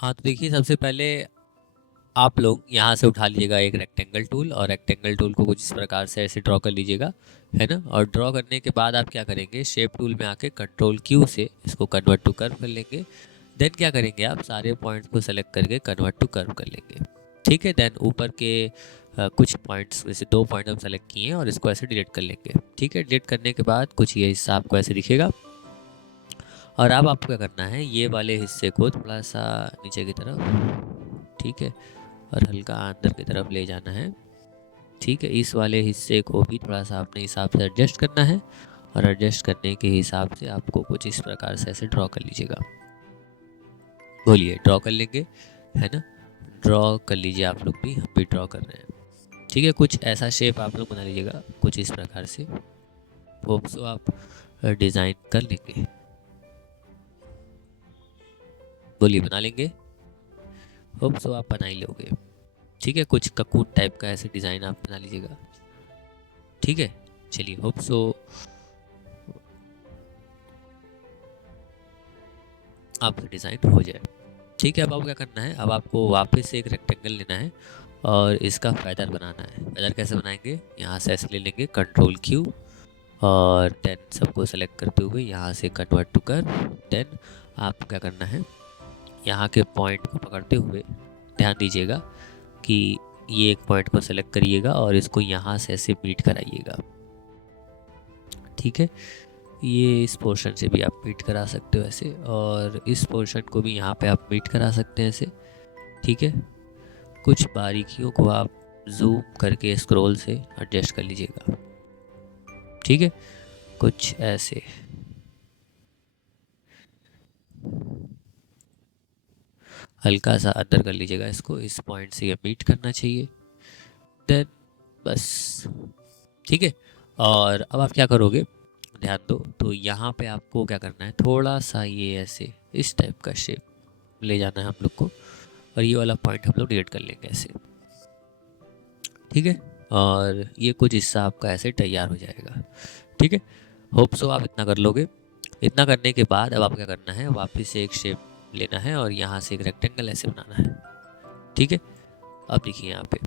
हाँ, तो देखिए सबसे पहले आप लोग यहाँ से उठा लीजिएगा एक रेक्टेंगल टूल, और रेक्टेंगल टूल को कुछ इस प्रकार से ऐसे ड्रॉ कर लीजिएगा, है ना। और ड्रॉ करने के बाद आप क्या करेंगे, शेप टूल में आके कंट्रोल क्यू से इसको कन्वर्ट टू कर्व कर लेंगे। देन क्या करेंगे, आप सारे पॉइंट्स को सेलेक्ट करके कन्वर्ट टू कर्व कर लेंगे। ठीक है, देन ऊपर के कुछ पॉइंट्स, जैसे 2 पॉइंट हम सेलेक्ट किए हैं, और इसको ऐसे डिलीट कर लेंगे। ठीक है, डिलीट करने के बाद कुछ ये हिस्सा आपको ऐसे दिखेगा। और अब आपको क्या करना है, ये वाले हिस्से को थोड़ा सा नीचे की तरफ, ठीक है, और हल्का अंदर की तरफ ले जाना है। ठीक है, इस वाले हिस्से को भी थोड़ा सा अपने हिसाब से एडजस्ट करना है, और एडजस्ट करने के हिसाब से आपको कुछ इस प्रकार से ऐसे ड्रॉ कर लीजिएगा। बोलिए, ड्रॉ कर लेंगे, है ना। ड्रॉ कर लीजिए आप लोग भी, हम भी ड्रॉ कर रहे हैं। ठीक है, कुछ ऐसा शेप आप लोग बना लीजिएगा कुछ इस प्रकार से। होप सो आप डिज़ाइन कर लेंगे। बोलिए, बना लेंगे। होप सो आप बना ही लोगे। ठीक है, कुछ ककून टाइप का ऐसे डिज़ाइन आप बना लीजिएगा। ठीक है, चलिए, होप सो आपका डिज़ाइन हो जाए। ठीक है, अब आपको क्या करना है, अब आपको वापस से एक रेक्टेंगल लेना है और इसका फेदर बनाना है। फेदर कैसे बनाएंगे, यहाँ से ऐसे ले लेंगे कंट्रोल क्यू, और देन सबको सेलेक्ट करते हुए यहाँ से कन्वर्ट टू कर। देन आपको क्या करना है, यहाँ के पॉइंट को पकड़ते हुए ध्यान दीजिएगा कि ये एक पॉइंट को सेलेक्ट करिएगा और इसको यहाँ से ऐसे मीट कराइएगा। ठीक है, ये इस पोर्शन से भी आप मीट करा सकते हो ऐसे, और इस पोर्शन को भी यहाँ पे आप मीट करा सकते हैं ऐसे। ठीक है, कुछ बारीकियों को आप जूम करके स्क्रॉल से एडजस्ट कर लीजिएगा। ठीक है, कुछ ऐसे हल्का सा अंदर कर लीजिएगा इसको, इस पॉइंट से ये मीट करना चाहिए। देन बस, ठीक है। और अब आप क्या करोगे, ध्यान दो, तो यहाँ पे आपको क्या करना है, थोड़ा सा ये ऐसे इस टाइप का शेप ले जाना है हम लोग को, और ये वाला पॉइंट हम लोग डिलीट कर लेंगे ऐसे। ठीक है, और ये कुछ हिस्सा आपका ऐसे तैयार हो जाएगा। ठीक है, होप सो आप इतना कर लोगे। इतना करने के बाद अब आपको क्या करना है, वापस से एक शेप लेना है और यहाँ से एक रेक्टेंगल ऐसे बनाना है। ठीक है, अब देखिए यहाँ पे,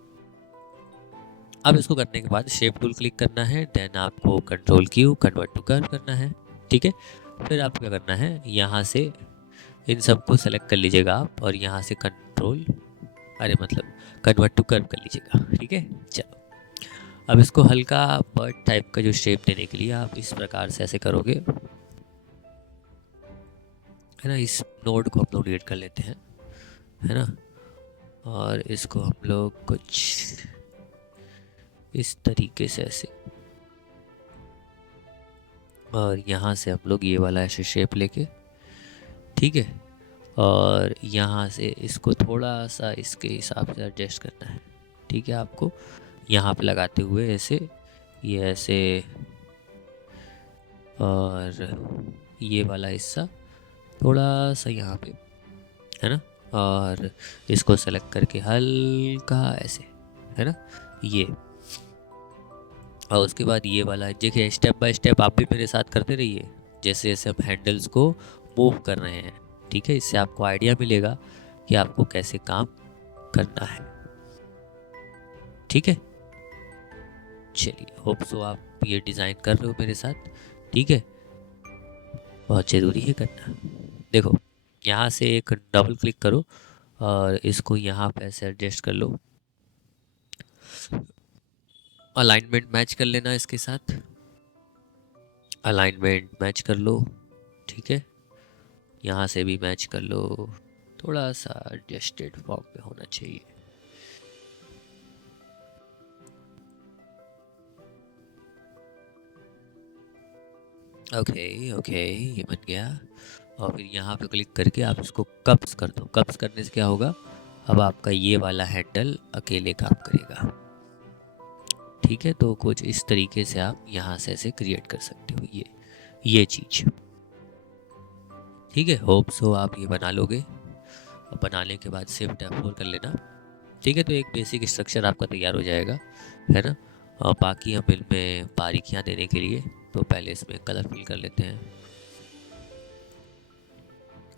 अब इसको करने के बाद शेप टूल क्लिक करना है, देन आपको control Q convert to curve करना है। ठीक है, फिर आपको क्या करना है, यहाँ से इन सबको सेलेक्ट कर लीजिएगा आप, और यहाँ से कंट्रोल, अरे मतलब कन्वर्ट टू कर्व कर लीजिएगा। ठीक है, चलो, अब इसको हल्का बर्ड टाइप का जो शेप देने के लिए आप इस प्रकार से ऐसे करोगे, है ना। इस नोड को हम लोग डिलीट कर लेते हैं, है ना, और इसको हम लोग कुछ इस तरीके से ऐसे, और यहाँ से हम लोग ये वाला ऐसे शेप लेके, ठीक है, और यहाँ से इसको थोड़ा सा इसके हिसाब से एडजस्ट करना है। ठीक है, आपको यहाँ पे लगाते हुए ऐसे, ये ऐसे, और ये वाला हिस्सा थोड़ा सा यहाँ पे, है ना, और इसको सेलेक्ट करके हल्का ऐसे, है ना, ये, और उसके बाद ये वाला देखिए, स्टेप बाय स्टेप आप भी मेरे साथ करते रहिए, जैसे जैसे हम हैंडल्स को मूव कर रहे हैं। ठीक है, इससे आपको आइडिया मिलेगा कि आपको कैसे काम करना है। ठीक है, चलिए, होप सो आप ये डिज़ाइन कर रहे हो मेरे साथ। ठीक है, बहुत ज़रूरी है करना। देखो, यहाँ से एक डबल क्लिक करो और इसको यहाँ पे ऐसे एडजस्ट कर लो, अलाइनमेंट मैच कर लेना इसके साथ, अलाइनमेंट मैच कर लो। ठीक है, यहाँ से भी मैच कर लो, थोड़ा सा एडजस्टेड फॉर्म में होना चाहिए। ओके ओके, ये बन गया। और फिर यहाँ पे क्लिक करके आप इसको कप्स कर दो। कप्स करने से क्या होगा, अब आपका ये वाला हैंडल अकेले काम करेगा। ठीक है, तो कुछ इस तरीके से आप यहाँ से ऐसे क्रिएट कर सकते हो ये चीज़। ठीक है, होप सो आप ये बना लोगे, और बनाने के बाद शिफ्ट F4 कर लेना। ठीक है, तो एक बेसिक स्ट्रक्चर आपका तैयार हो जाएगा, है ना। और बाकी हम इनमें बारीकियाँ देने के लिए तो पहले इसमें कलर फिल कर लेते हैं,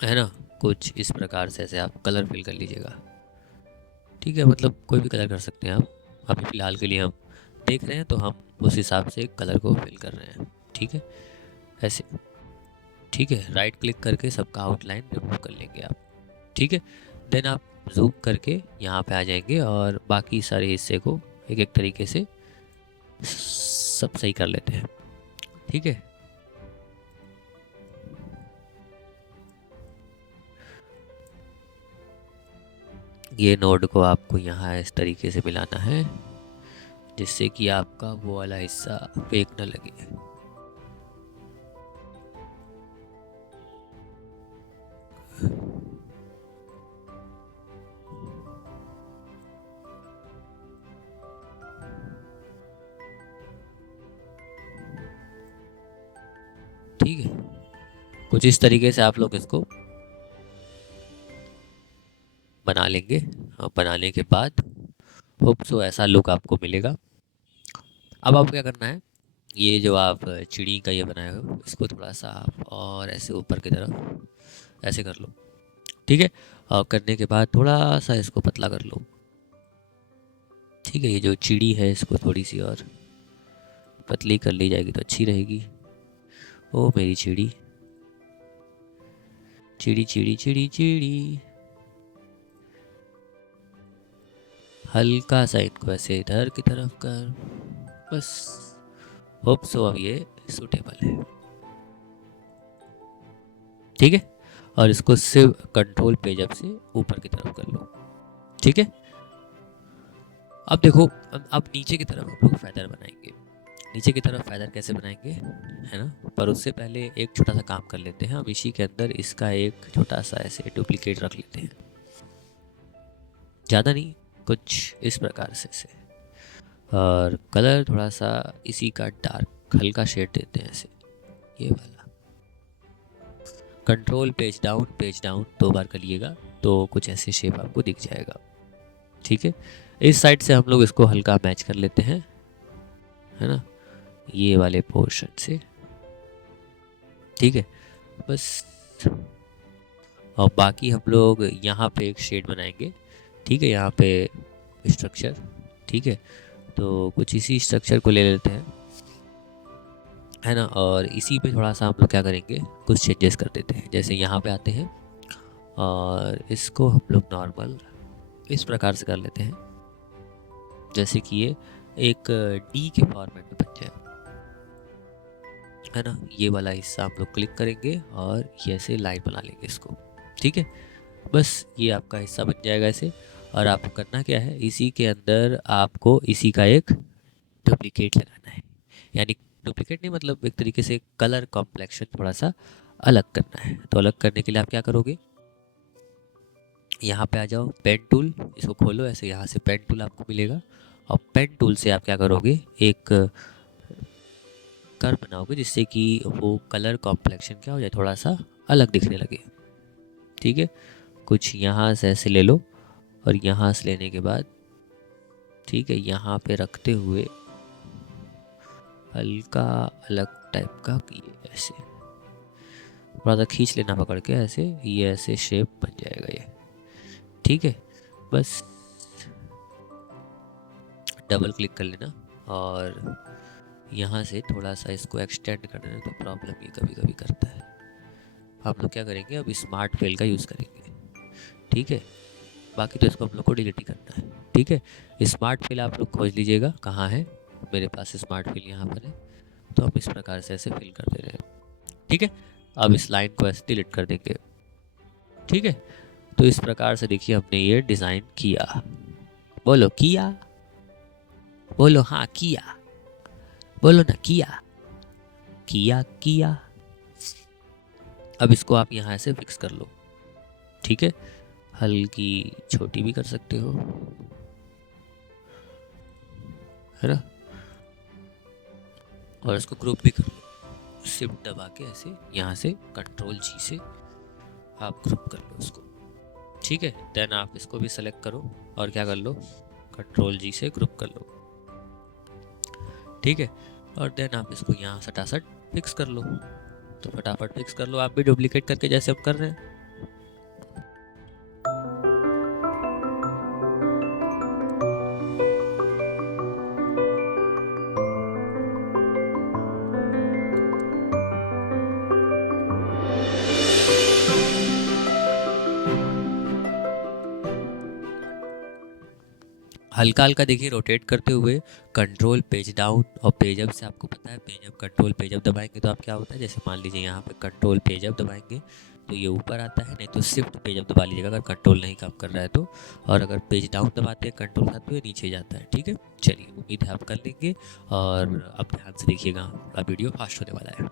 है ना। कुछ इस प्रकार से ऐसे आप कलर फिल कर लीजिएगा। ठीक है, मतलब कोई भी कलर कर सकते हैं आप, अभी फ़िलहाल के लिए हम देख रहे हैं तो हम उस हिसाब से कलर को फिल कर रहे हैं। ठीक है, ऐसे। ठीक है, राइट क्लिक करके सबका आउटलाइन रिमूव कर लेंगे आप। ठीक है, देन आप जूम करके यहाँ पे आ जाएंगे और बाकी सारे हिस्से को एक एक तरीके से सब सही कर लेते हैं। ठीक है, ये नोड को आपको यहाँ इस तरीके से मिलाना है जिससे कि आपका वो वाला हिस्सा फेक न लगे। ठीक है, कुछ इस तरीके से आप लोग इसको बना लेंगे और बनाने के बाद होप सो ऐसा लुक आपको मिलेगा। अब आपको क्या करना है, ये जो आप चिड़ी का ये बनाए हो इसको थोड़ा सा आप और ऐसे ऊपर की तरफ ऐसे कर लो। ठीक है, और करने के बाद थोड़ा सा इसको पतला कर लो। ठीक है, ये जो चिड़ी है इसको थोड़ी सी और पतली कर ली जाएगी तो अच्छी रहेगी। ओ मेरी चिड़ी, चिड़ी चिड़ी चिड़ी चिड़ी, हल्का सा इनको ऐसे इधर की तरफ कर, बस। होप सो अब ये सूटेबल है। ठीक है, और इसको सिर्फ कंट्रोल पेज अप से ऊपर की तरफ कर लो। ठीक है, अब देखो, अब नीचे की तरफ हम लोग फैदर बनाएंगे। नीचे की तरफ फैदर कैसे बनाएंगे, है ना, पर उससे पहले एक छोटा सा काम कर लेते हैं। अब इसी के अंदर इसका एक छोटा सा ऐसे डुप्लीकेट रख लेते हैं, ज़्यादा नहीं, कुछ इस प्रकार से ऐसे, और कलर थोड़ा सा इसी का डार्क हल्का शेड देते हैं ऐसे, ये वाला। कंट्रोल पेज डाउन 2 बार करिएगा तो कुछ ऐसे शेप आपको दिख जाएगा। ठीक है, इस साइड से हम लोग इसको हल्का मैच कर लेते हैं, है ना, ये वाले पोर्शन से। ठीक है, बस। और बाकी हम लोग यहाँ पे एक शेड बनाएंगे। ठीक है, यहाँ पे स्ट्रक्चर। ठीक है, तो कुछ इसी स्ट्रक्चर को ले लेते हैं, है ना, और इसी पे थोड़ा सा हम लोग क्या करेंगे, कुछ चेंजेस कर देते हैं। जैसे यहाँ पे आते हैं और इसको हम लोग नॉर्मल इस प्रकार से कर लेते हैं जैसे कि ये एक डी के फॉर्मेट में बन जाए, है ना। ये वाला हिस्सा हम लोग क्लिक करेंगे और ये ऐसे लाइन बना लेंगे इसको। ठीक है, बस ये आपका हिस्सा बन जाएगा ऐसे। और आपको करना क्या है, इसी के अंदर आपको इसी का एक डुप्लीकेट लगाना है, यानी डुप्लीकेट नहीं, मतलब एक तरीके से कलर कॉम्प्लेक्शन थोड़ा सा अलग करना है। तो अलग करने के लिए आप क्या करोगे, यहाँ पे आ जाओ, पेन टूल, इसको खोलो ऐसे, यहाँ से पेन टूल आपको मिलेगा और पेन टूल से आप क्या करोगे, एक कर्व बनाओगे जिससे कि वो कलर कॉम्प्लेक्शन क्या हो जाए, थोड़ा सा अलग दिखने लगे। ठीक है, कुछ यहाँ से ऐसे ले लो और यहाँ से लेने के बाद, ठीक है, यहाँ पे रखते हुए हल्का अलग टाइप का ये ऐसे थोड़ा सा खींच लेना पकड़ के ऐसे, ये ऐसे शेप बन जाएगा ये। ठीक है, बस डबल क्लिक कर लेना और यहाँ से थोड़ा सा इसको एक्सटेंड कर देना। तो प्रॉब्लम ये कभी कभी करता है। हम लोग क्या करेंगे, अब स्मार्ट फिल का यूज़ करेंगे। ठीक है, बाकी तो इसको हम लोग को डिलीट ही करना है। ठीक है, स्मार्ट फिल आप लोग खोज लीजिएगा कहाँ है, मेरे पास स्मार्ट फिल यहाँ पर है, तो हम इस प्रकार से ऐसे फिल कर दे रहे हैं। ठीक है, अब इस लाइन को ऐसे डिलीट कर देंगे। ठीक है, तो इस प्रकार से देखिए हमने ये डिज़ाइन किया। बोलो किया, बोलो हाँ किया, बोलो ना किया, किया किया। अब इसको आप यहाँ से फिक्स कर लो। ठीक है, हल्की छोटी भी कर सकते हो, है ना, और इसको ग्रुप भी कर लो, शिफ्ट दबा के ऐसे यहाँ से कंट्रोल जी से आप ग्रुप कर लो इसको। ठीक है, देन आप इसको भी सेलेक्ट करो और क्या कर लो, कंट्रोल जी से ग्रुप कर लो। ठीक है, और देन आप इसको यहाँ सटासट फिक्स कर लो। तो फटाफट फिक्स कर लो आप भी, डुप्लीकेट करके जैसे हम कर रहे हैं। हल्का हल्का देखिए रोटेट करते हुए कंट्रोल पेज डाउन और पेज अप से आपको पता है page up control page up दबाएंगे तो आप क्या होता है, जैसे मान लीजिए यहाँ पे कंट्रोल पेज अप दबाएंगे तो ये ऊपर आता है, नहीं तो शिफ्ट पेज अप दबा लीजिएगा अगर कंट्रोल नहीं काम कर रहा है तो, और अगर पेज डाउन दबाते हैं कंट्रोल साथ तो ये नीचे जाता है। ठीक है, चलिए उम्मीद है आप कर लेंगे और अब ध्यान से देखिएगा, थोड़ा वीडियो फास्ट होने वाला है।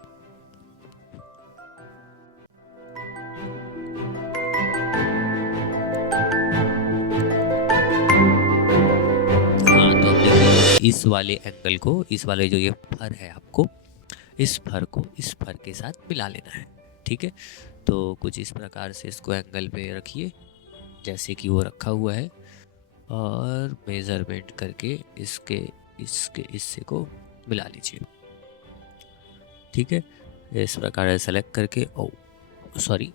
हाँ तो अब देखिए इस वाले एंगल को, इस वाले जो ये फर है आपको इस फर को इस फर के साथ मिला लेना है। ठीक है, तो कुछ इस प्रकार से इसको एंगल पे रखिए जैसे कि वो रखा हुआ है और मेज़रमेंट करके इसके इसके हिस्से को मिला लीजिए। ठीक है, इस प्रकार से सेलेक्ट करके सॉरी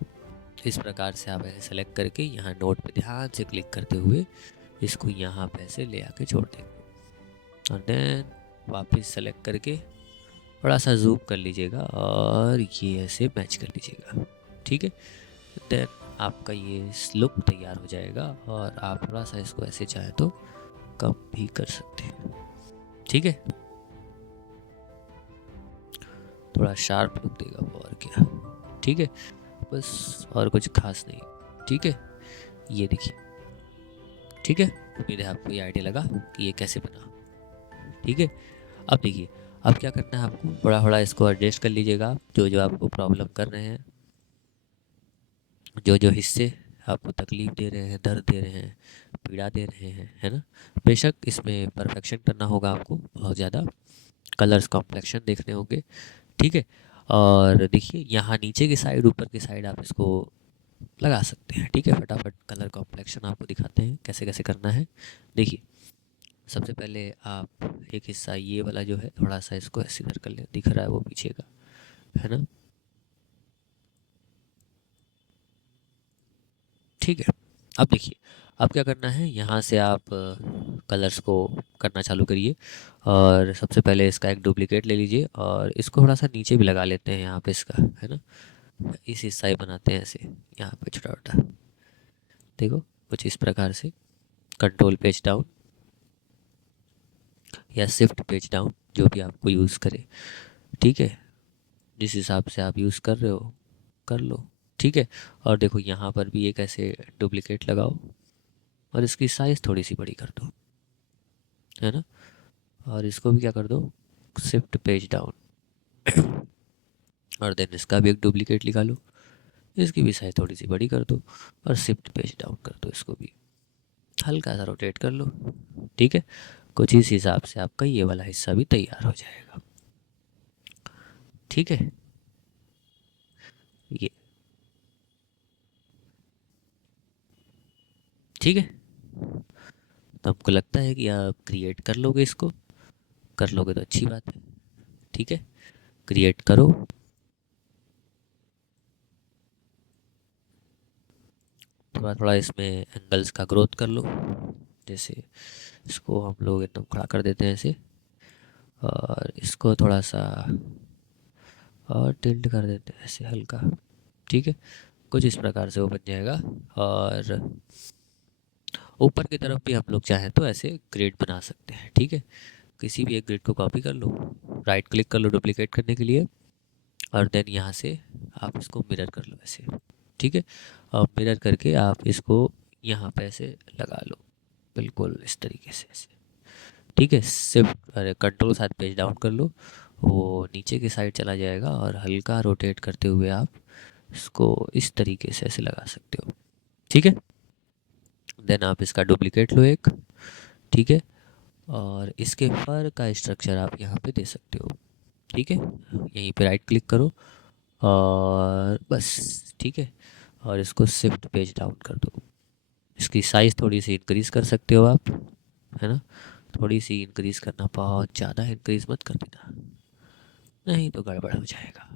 इस प्रकार से आप ऐसे सेलेक्ट करके यहाँ नोट पे ध्यान से क्लिक करते हुए इसको यहाँ पे ऐसे ले आके छोड़ देंगे और देन वापस सेलेक्ट करके थोड़ा सा जूम कर लीजिएगा और ये ऐसे मैच कर लीजिएगा। ठीक है, देन आपका ये लुक तैयार हो जाएगा और आप थोड़ा सा इसको ऐसे चाहे तो कम भी कर सकते हैं। ठीक है, थोड़ा शार्प लुक देगा वो और क्या। ठीक है, बस और कुछ खास नहीं। ठीक है, ये देखिए। ठीक है, उम्मीद है आपको ये आइडिया लगा कि ये कैसे बना। ठीक है, अब देखिए अब क्या करना है आपको, थोड़ा थोड़ा इसको एडजस्ट कर लीजिएगा जो जो आपको प्रॉब्लम कर रहे हैं, जो जो हिस्से आपको तकलीफ दे रहे हैं, दर्द दे रहे हैं, पीड़ा दे रहे हैं, है ना। बेशक इसमें परफेक्शन करना होगा आपको बहुत ज़्यादा, कलर्स कॉम्प्लेक्शन देखने होंगे। ठीक है, और देखिए यहाँ नीचे की साइड ऊपर की साइड आप इसको लगा सकते हैं। ठीक है, फटाफट कलर कॉम्प्लेक्शन आपको दिखाते हैं कैसे कैसे करना है। देखिए सबसे पहले आप एक हिस्सा ये वाला जो है थोड़ा सा इसको ऐसे इधर कर लें, दिख रहा है वो पीछे का, है ना। ठीक है, अब देखिए अब क्या करना है, यहाँ से आप कलर्स को करना चालू करिए और सबसे पहले इसका एक डुप्लीकेट ले लीजिए और इसको थोड़ा सा नीचे भी लगा लेते हैं यहाँ पे इसका, है ना। इस हिस्सा ही बनाते हैं ऐसे यहाँ पे छोटा छोटा, देखो कुछ इस प्रकार से कंट्रोल पेज डाउन या शिफ्ट पेज डाउन जो भी आपको यूज़ करे। ठीक है, जिस हिसाब से आप यूज़ कर रहे हो कर लो। ठीक है, और देखो यहाँ पर भी एक ऐसे डुप्लीकेट लगाओ और इसकी साइज़ थोड़ी सी बड़ी कर दो, है ना। और इसको भी क्या कर दो, शिफ्ट पेज डाउन और देन इसका भी एक डुप्लीकेट निकालो, इसकी भी साइज़ थोड़ी सी बड़ी कर दो और शिफ्ट पेज डाउन कर दो, इसको भी हल्का सा रोटेट कर लो। ठीक है, कुछ इस हिसाब से आपका ये वाला हिस्सा भी तैयार हो जाएगा। ठीक है, ये ठीक है, तो आपको लगता है कि आप क्रिएट कर लोगे, इसको कर लोगे तो अच्छी बात है। ठीक है, क्रिएट करो, थोड़ा थोड़ा इसमें एंगल्स का ग्रोथ कर लो, जैसे इसको हम लोग एकदम खड़ा कर देते हैं ऐसे और इसको थोड़ा सा और टिल्ट कर देते हैं ऐसे हल्का। ठीक है, कुछ इस प्रकार से वो बन जाएगा और ऊपर की तरफ भी हम लोग चाहें तो ऐसे ग्रिड बना सकते हैं। ठीक है, किसी भी एक ग्रिड को कॉपी कर लो, राइट क्लिक कर लो डुप्लीकेट करने के लिए और देन यहाँ से आप इसको मिरर कर लो ऐसे। ठीक है, और मिरर करके आप इसको यहाँ पे ऐसे लगा लो बिल्कुल इस तरीके से ऐसे। ठीक है, शिफ्ट अरे कंट्रोल साथ पेज डाउन कर लो, वो नीचे की साइड चला जाएगा और हल्का रोटेट करते हुए आप इसको इस तरीके से ऐसे लगा सकते हो। ठीक है, देन आप इसका डुप्लीकेट लो एक। ठीक है, और इसके फर का स्ट्रक्चर आप यहाँ पे दे सकते हो। ठीक है, यहीं पे राइट क्लिक करो और बस। ठीक है, और इसको शिफ्ट पेज डाउन कर दो, इसकी साइज़ थोड़ी सी इंक्रीज़ कर सकते हो आप, है ना। थोड़ी सी इंक्रीज़ करना, बहुत ज़्यादा इंक्रीज़ मत कर देना, नहीं तो गड़बड़ हो जाएगा।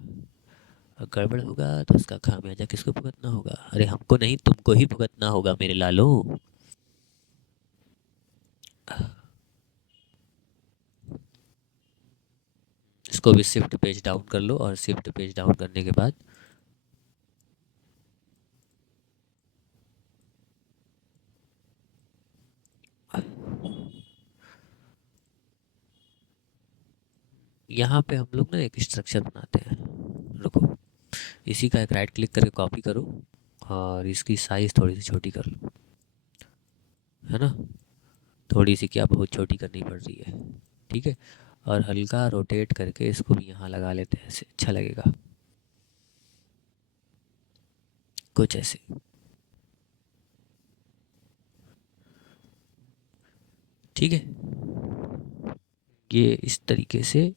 और गड़बड़ होगा तो उसका खामियाजा किसको भुगतना होगा, अरे हमको नहीं तुमको ही भुगतना होगा मेरे लालो। इसको भी शिफ्ट पेज डाउन कर लो और शिफ्ट पेज डाउन करने के बाद यहाँ पे हम लोग ना एक स्ट्रक्चर बनाते हैं। रुको, इसी का एक राइट क्लिक करके कॉपी करो और इसकी साइज़ थोड़ी सी छोटी कर लो, है ना। थोड़ी सी क्या, बहुत छोटी करनी पड़ रही है, ठीक है। और हल्का रोटेट करके इसको भी यहाँ लगा लेते हैं, ऐसे अच्छा लगेगा, कुछ ऐसे। ठीक है, ये इस तरीके से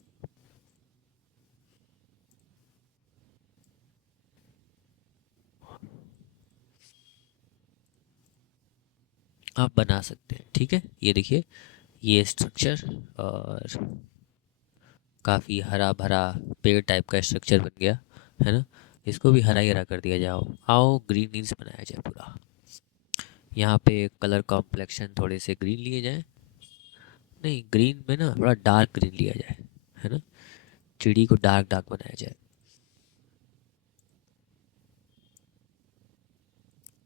आप बना सकते हैं। ठीक है, ये देखिए, ये स्ट्रक्चर और काफ़ी हरा भरा पेड़ टाइप का स्ट्रक्चर बन गया, है ना। इसको भी हरा ही हरा कर दिया जाओ, आओ ग्रीन नील्स बनाया जाए पूरा। यहाँ पे कलर कॉम्प्लेक्शन थोड़े से ग्रीन लिए जाए, नहीं ग्रीन में ना थोड़ा डार्क ग्रीन लिया जाए, है ना। चिड़ी को डार्क डार्क बनाया जाए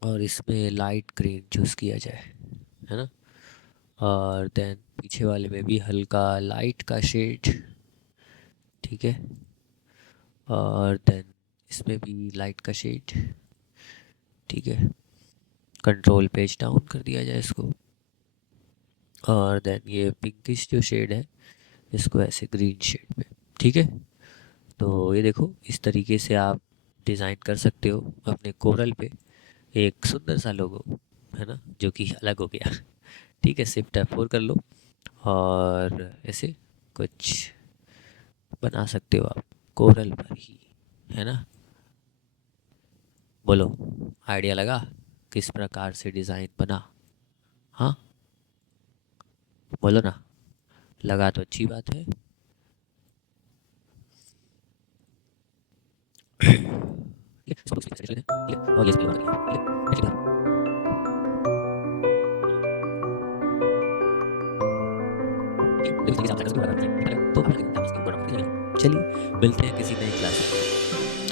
और इसमें लाइट ग्रीन चूज़ किया जाए, है ना। और देन पीछे वाले में भी हल्का लाइट का शेड, ठीक है। और देन इसमें भी लाइट का शेड, ठीक है। कंट्रोल पेज डाउन कर दिया जाए इसको। और देन ये पिंकिश जो शेड है इसको ऐसे ग्रीन शेड में, ठीक है। तो ये देखो, इस तरीके से आप डिज़ाइन कर सकते हो अपने कोरल पे एक सुंदर सा लोगो, है ना, जो कि अलग हो गया। ठीक है, शिफ्ट F4 कर लो और ऐसे कुछ बना सकते हो आप कोरल पर ही, है ना। बोलो, आइडिया लगा किस प्रकार से डिज़ाइन बना? हाँ, बोलो ना, लगा तो अच्छी बात है। ये इसको इसमें ऐसे लेते हैं, ये और ये इसमें लगा दिया, ये ऐसे करो। ये देखो इस तरीके से आप साइकिल को लगा सकते हैं, तो हम लगेंगे आप इसके ऊपर रख दीजिए। चलिए मिलते हैं किसी नई क्लास में,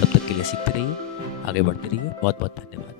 तब तक के लिए सीखते रहिए, आगे बढ़ते रहिए। बहुत बहुत धन्यवाद।